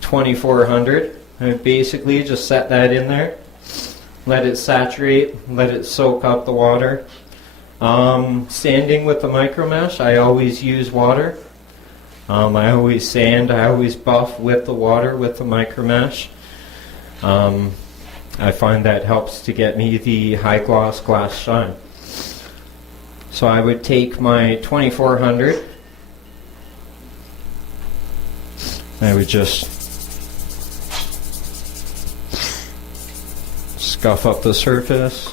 2400. I basically just set that in there, let it saturate, let it soak up the water. Sanding with the micro mesh, I always use water. I always sand, I always buff with the water with the micro mesh. I find that helps to get me the high gloss glass shine. So I would take my 2400, I would just scuff up the surface.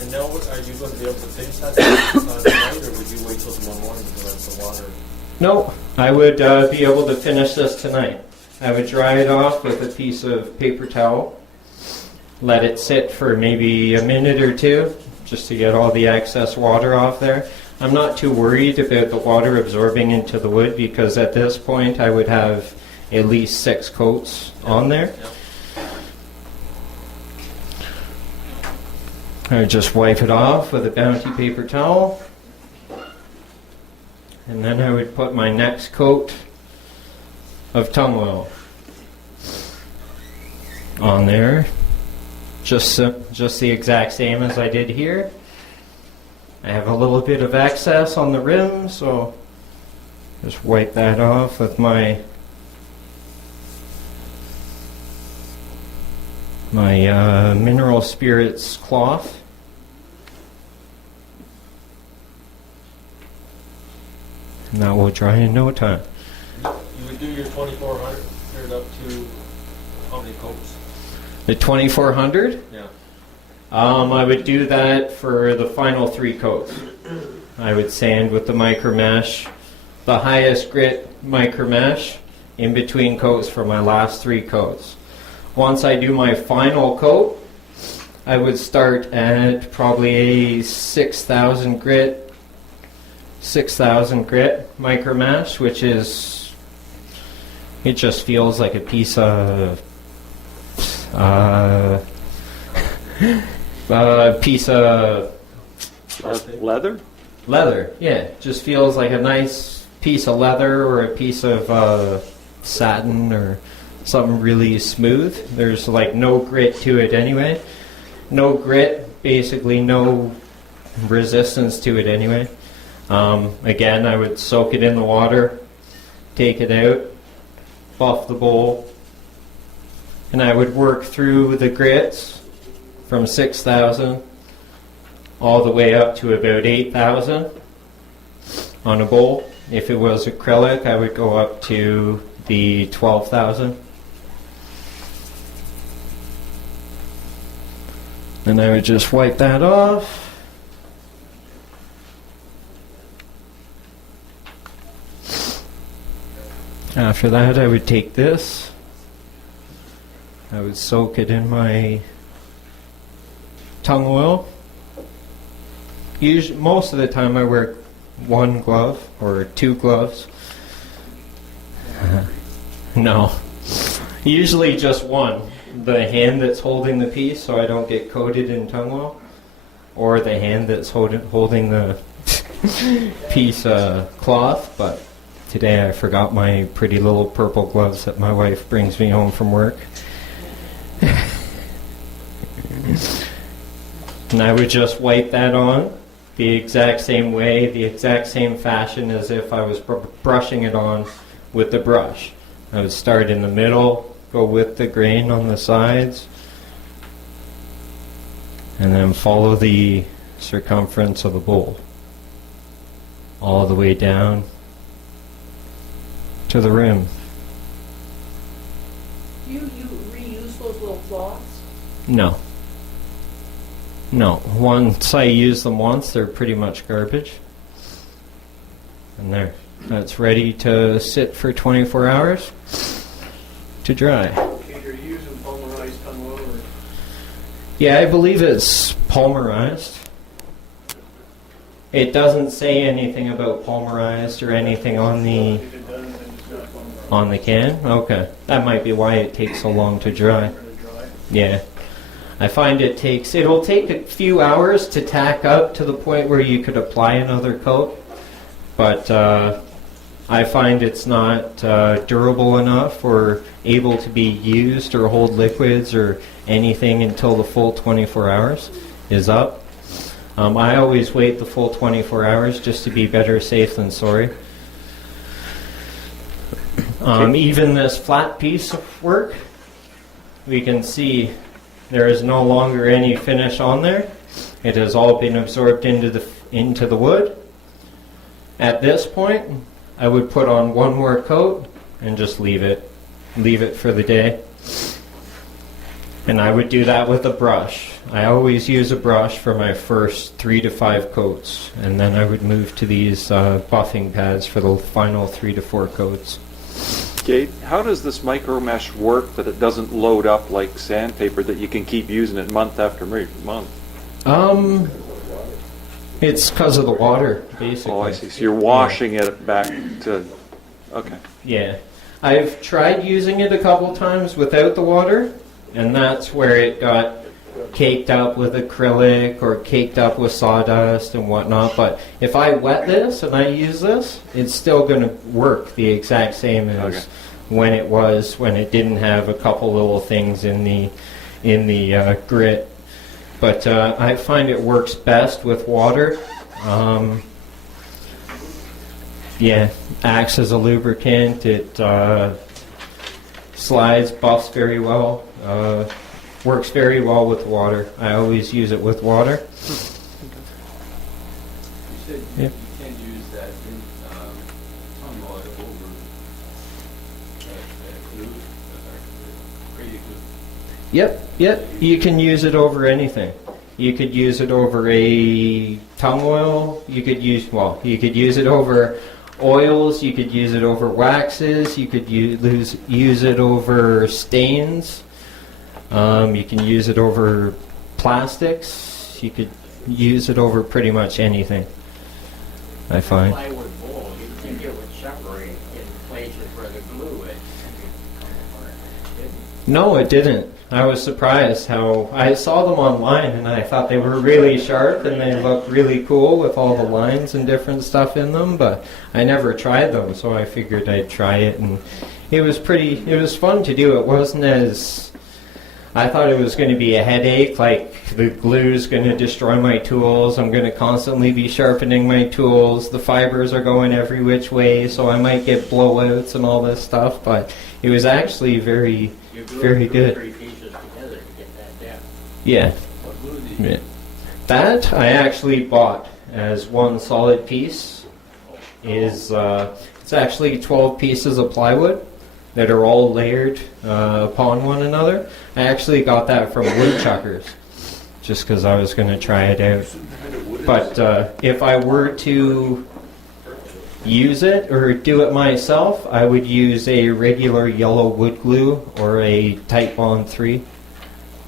And now, are you going to be able to finish that tonight, or would you wait till tomorrow morning to let the water? No, I would be able to finish this tonight. I would dry it off with a piece of paper towel, let it sit for maybe a minute or two, just to get all the excess water off there. I'm not too worried about the water absorbing into the wood, because at this point I would have at least 6 coats on there. I would just wipe it off with a Bounty paper towel, and then I would put my next coat of Tung Oil on there, just the exact same as I did here. I have a little bit of excess on the rim, so just wipe that off with my mineral spirits cloth. And that will dry in no time. You would do your 2400 cleared up to how many coats? The 2400? Yeah. I would do that for the final 3 coats. I would sand with the micro mesh, the highest grit micro mesh, in between coats for my last 3 coats. Once I do my final coat, I would start at probably a 6,000 grit micro mesh, which is, it just feels like a piece of leather? Leather, yeah. Just feels like a nice piece of leather or a piece of satin or something really smooth. There's like no grit to it anyway. No grit, basically no resistance to it anyway. Again, I would soak it in the water, take it out, buff the bowl, and I would work through the grits from 6,000 all the way up to about 8,000 on a bowl. If it was acrylic, I would go up to the 12,000. And I would just wipe that off. After that, I would take this. I would soak it in my Tung Oil. Most of the time I wear 1 glove or 2 gloves. No. Usually just one. The hand that's holding the piece so I don't get coated in Tung Oil, or the hand that's holding the piece of cloth. But today I forgot my pretty little purple gloves that my wife brings me home from work. And I would just wipe that on the exact same way, the exact same fashion as if I was brushing it on with the brush. I would start in the middle, go with the grain on the sides, and then follow the circumference of the bowl all the way down to the rim. Do you reuse those little cloths? No. No. Once I use them once, they're pretty much garbage. And there. That's ready to sit for 24 hours to dry. Okay, you're using pulverized Tung Oil? Or? Yeah, I believe it's pulverized. It doesn't say anything about pulverized or anything on the If it does, then it's not pulverized. on the can. Okay, that might be why it takes so long to dry. Yeah, I find it'll take a few hours to tack up to the point where you could apply another coat, but I find it's not durable enough or able to be used or hold liquids or anything until the full 24 hours is up. I always wait the full 24 hours just to be better safe than sorry. Even this flat piece of work, we can see there is no longer any finish on there. It has all been absorbed into the wood. At this point, I would put on one more coat and just leave it for the day. And I would do that with a brush. I always use a brush for my first 3 to 5 coats, and then I would move to these buffing pads for the final 3 to 4 coats. Kade, how does this micro mesh work that it doesn't load up like sandpaper, that you can keep using it month after month? It's because of the water, basically. Oh, I see. So you're washing it back to... Okay. Yeah. I've tried using it a couple times without the water, and that's where it got caked up with acrylic or caked up with sawdust and whatnot. But if I wet this and I use this, it's still going to work the exact same as when it didn't have a couple little things in the grit. But I find it works best with water. Acts as a lubricant. It slides, buffs very well. Works very well with water. I always use it with water. You said Yeah. you can't use that tongue oil over glue, crazy glue. Yep. You can use it over anything. You could use it over a tung oil. You could use it over oils. You could use it over waxes. You could use it over stains. You can use it over plastics. You could use it over pretty much anything, I find. Plywood bowl, you think it would separate in places where the glue is. No, it didn't. I was surprised how I saw them online and I thought they were really sharp and they looked really cool with all the lines and different stuff in them, but I never tried them, so I figured I'd try it, and it was fun to do. It wasn't as... I thought it was going to be a headache, like the glue's going to destroy my tools, I'm going to constantly be sharpening my tools, the fibers are going every which way, so I might get blowouts and all this stuff, but it was actually very good. 3 pieces together to get that down. Yeah. What glue did you Yeah. That I actually bought as one solid piece. It's actually 12 pieces of plywood that are all layered upon one another. I actually got that from woodchuckers just because I was going to try it out. But if I were to use it or do it myself, I would use a regular yellow wood glue or a Type Bond 3.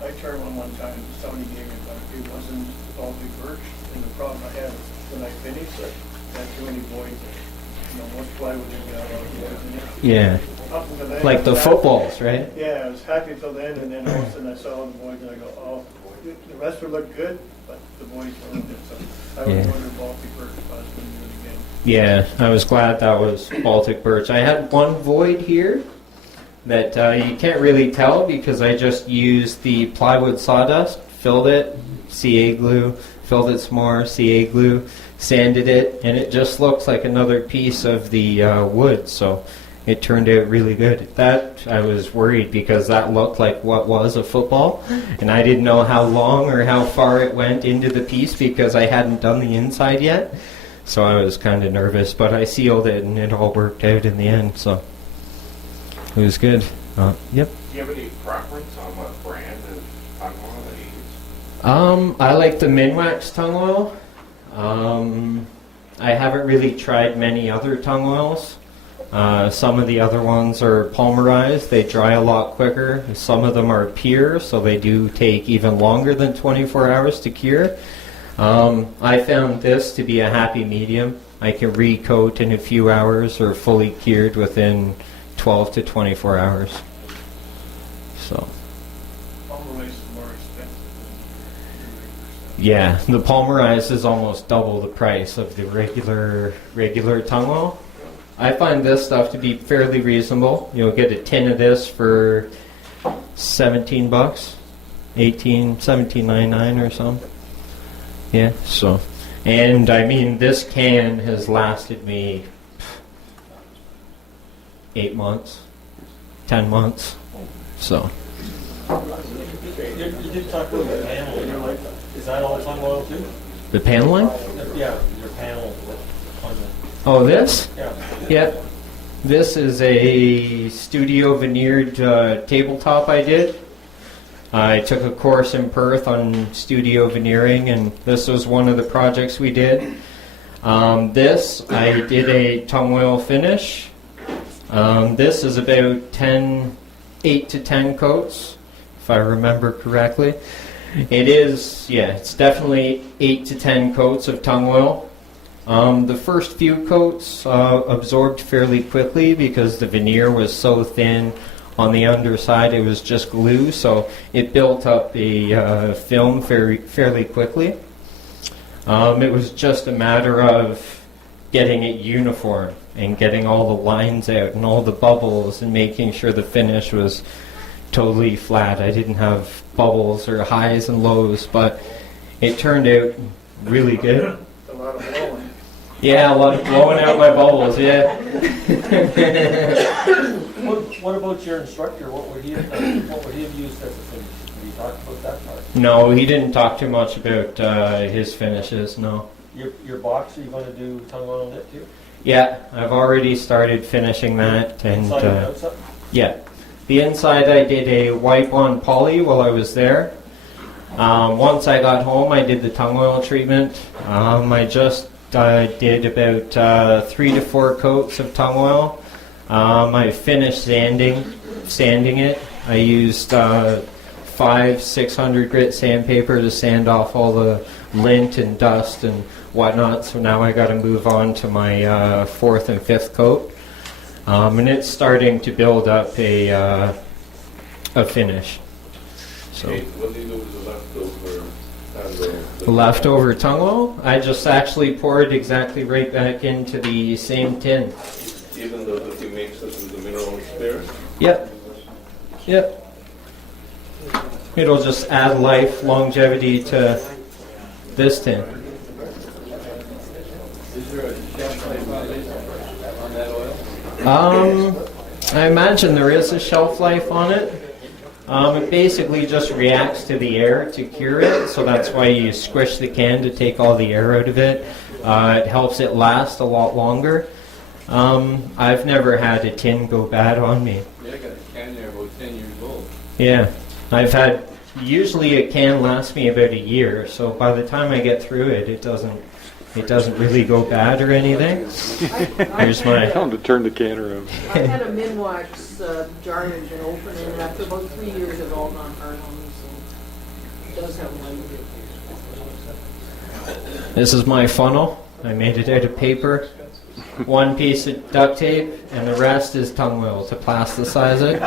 I tried one time, somebody gave me, but it wasn't Baltic birch, and the problem I had when I finished it, I had too many voids. Most plywood didn't have a lot of voids in it. Yeah. Up until then, Like the footballs, right? Yeah, I was happy till then, and then all of a sudden I saw the voids, and I go, oh, the rest would look good, but the voids weren't good, so I was Yeah. wondering Baltic birch if I was going to do it again. Yeah, I was glad that was Baltic birch. I had one void here that you can't really tell because I just used the plywood sawdust, filled it, CA glue, filled it some more, CA glue, sanded it, and it just looks like another piece of the wood, so it turned out really good. That, I was worried because that looked like what was a football, and I didn't know how long or how far it went into the piece because I hadn't done the inside yet. So I was kind of nervous, but I sealed it and it all worked out in the end, so it was good. Yep. Do you have any preference on what brand of tongue oil that you use? I like the Minwax tung oil. I haven't really tried many other tung oils. Some of the other ones are polymerized. They dry a lot quicker. Some of them are pure, so they do take even longer than 24 hours to cure. I found this to be a happy medium. I can recoat in a few hours or fully cured within 12 to 24 hours. So, Polymer is more expensive. Yeah, the pulverized is almost double the price of the regular tung oil. I find this stuff to be fairly reasonable. You'll get a tin of this for $17, 17.99 or something. Yeah, so, and I mean, this can has lasted me 8 months, 10 months. So, You did talk about the panel. Is that all tung oil too? the paneling? Yeah, your panel on the, Oh, this? yeah. Yep. This is a studio veneered tabletop I did. I took a course in Perth on studio veneering, and this was one of the projects we did. This, I did a tung oil finish. This is about 8 to 10 coats, if I remember correctly. It is, yeah, it's definitely 8 to 10 coats of tung oil. The first few coats absorbed fairly quickly because the veneer was so thin on the underside. It was just glue, so it built up a film fairly quickly. It was just a matter of getting it uniform and getting all the lines out and all the bubbles and making sure the finish was totally flat. I didn't have bubbles or highs and lows, but it turned out really good. A lot of blowing. Yeah, a lot of blowing out my bubbles, yeah. What about your instructor? What would he have used as a finish? Did he talk about that part? No, he didn't talk too much about his finishes, no. Your box, are you going to do tung oil on it too? Yeah, I've already started finishing that. And Inside and outside? yeah, the inside I did a wipe on poly while I was there. Once I got home, I did the tung oil treatment. I just did about 3 to 4 coats of tung oil. I finished sanding it. I used 500-600 grit sandpaper to sand off all the lint and dust and whatnot. So now I got to move on to my 4th and 5th coat, and it's starting to build up a finish. So. What do you do with the leftover? The leftover tung oil, I just actually pour it exactly right back into the same tin. Even though that you mix it with the mineral spirits? Yep. Yep. It'll just add life, longevity to this tin. Is there a shelf life on that oil? I imagine there is a shelf life on it. It basically just reacts to the air to cure it, so that's why you squish the can to take all the air out of it. It helps it last a lot longer. I've never had a tin go bad on me. Yeah, I got a can there about 10 years old. Yeah, usually a can lasts me about a year, so by the time I get through it, it doesn't really go bad or anything. Here's my... Tell him to turn the can around. I had a Minwax jar engine open, and after about 3 years, it all gone hard on me, so it does have life. This is my funnel. I made it out of paper. 1 piece of duct tape, and the rest is tung oil to plasticize it.